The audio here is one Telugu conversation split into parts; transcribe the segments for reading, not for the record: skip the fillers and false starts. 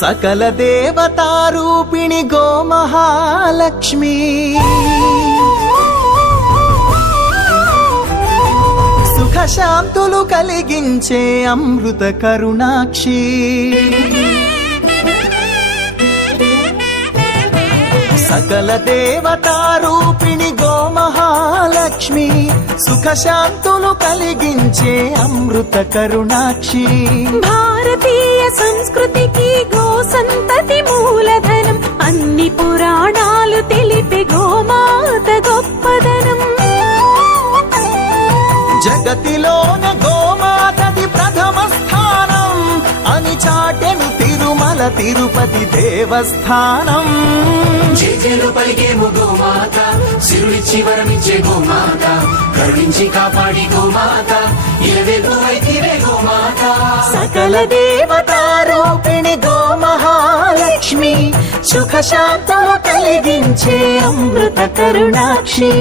సకల దేవతారూపిణి గోమహాలక్ష్మి సుఖశాంతులు కలిగించే అమృత కరుణాక్షి సకల దేవతారూపిణి గోమహాలక్ష్మి సుఖశాంతులు కలిగించే అమృత కరుణాక్షి భారతీయ సంస్కృతికి గో సంతతి మూలధనం అన్ని పురాణాలు తెలిపే గోమాత గొప్పదనం జగతిలోనే గోమాతది ప్రథమ స్థానం అని చాటెను తిరుమల తిరుపతి దేవస్థానం జేజేలు పలికేము గోమాత సిరులిచ్చి వరమిచ్చే గోమాత కరుణించి కాపాడి గోమాత ఇలవేల్పు వైతివే గోమాత సకల దేవతారూపిణి గోమహాలక్ష్మి సుఖశాంతులు కలిగించే అమృత కరుణాక్షి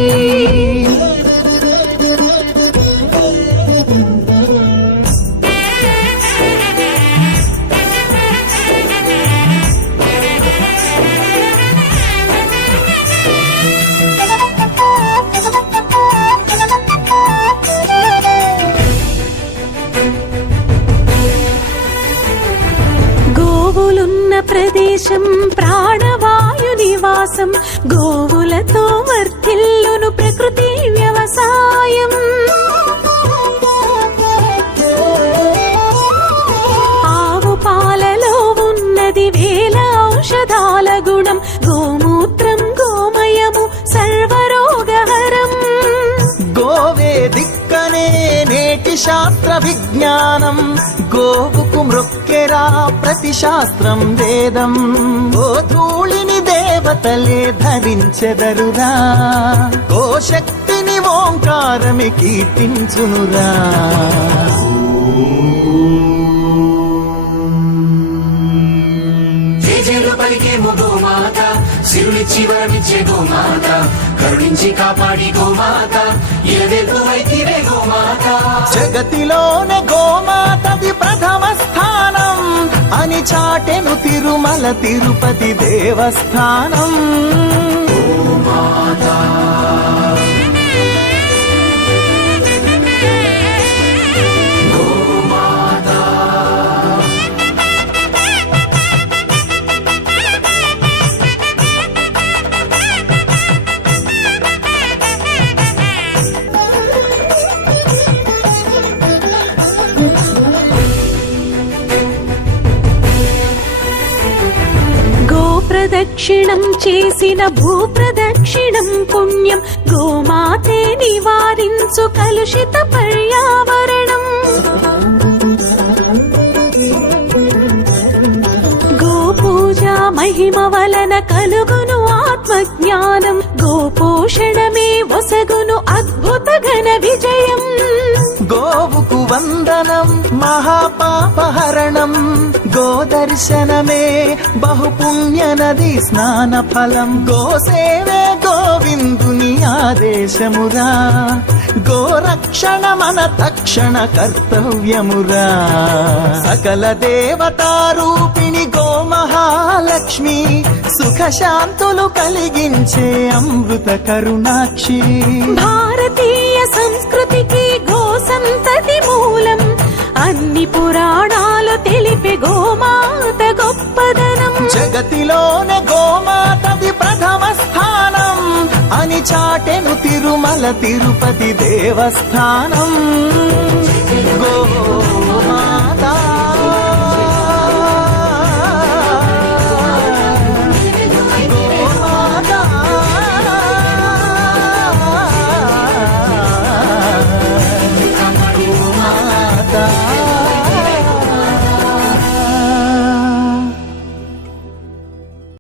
గోవులున్న ప్రదేశం ప్రాణవాయు నివాసం గోవులతో వర్ధిల్లును ప్రకృతి వ్యవసాయం ఆవు పాలలో ఉన్నది వేల ఔషధాల గుణం గోమూత్రం గోమయము సర్వరోగహరం గోవే దిక్కనే నేటి శాస్త్ర విజ్ఞానం గోవుకు మృక్కెరా ప్రతి శాస్త్రం వేదం గోధూళిని దేవతలే ధరించెదరురా గోశక్తిని ఓంకారమి కీర్తించునురా జేజేలు పలికేము గోమాత సిరులిచ్చి వరమిచ్చే గోమాత కరుణించి కాపాడి గోమాత ఇలవేల్పు వైతివే గోమాత జగతిలోనే గోమాతది ప్రథమ స్థానం అని చాటెను తిరుమల తిరుపతి దేవస్థానం గోమాత ప్రదక్షిణం చేసిన భూప్రదక్షిణం పుణ్యం గోమాతే నివారించు కలుషిత పర్యావరణం గోపూజ మహిమ వలన కలుగును ఆత్మజ్ఞానం గోపోషణమే ఒసగును అద్భుత ఘన విజయం గోవుకు వందనం మహాపాపహరణం గోదర్శనమే బహుపుణ్య నది స్నాన ఫలం గోసేవే గోవిందుని ఆదేశమురా గోరక్షణ మన తక్షణ కర్తవ్యమురా సకల దేవతారూపిణి గోమహాలక్ష్మి సుఖశాంతులు కలిగించే అమృత కరుణాక్షి భారతీయ సంస్కృతికి గో సంతతి మూలం అన్ని పురాణాలు తెలిపే గోమాత గొప్పదనం జగతిలోనే గోమాతది ప్రథమ స్థానం అని చాటెను తిరుమల తిరుపతి దేవస్థానం గోమా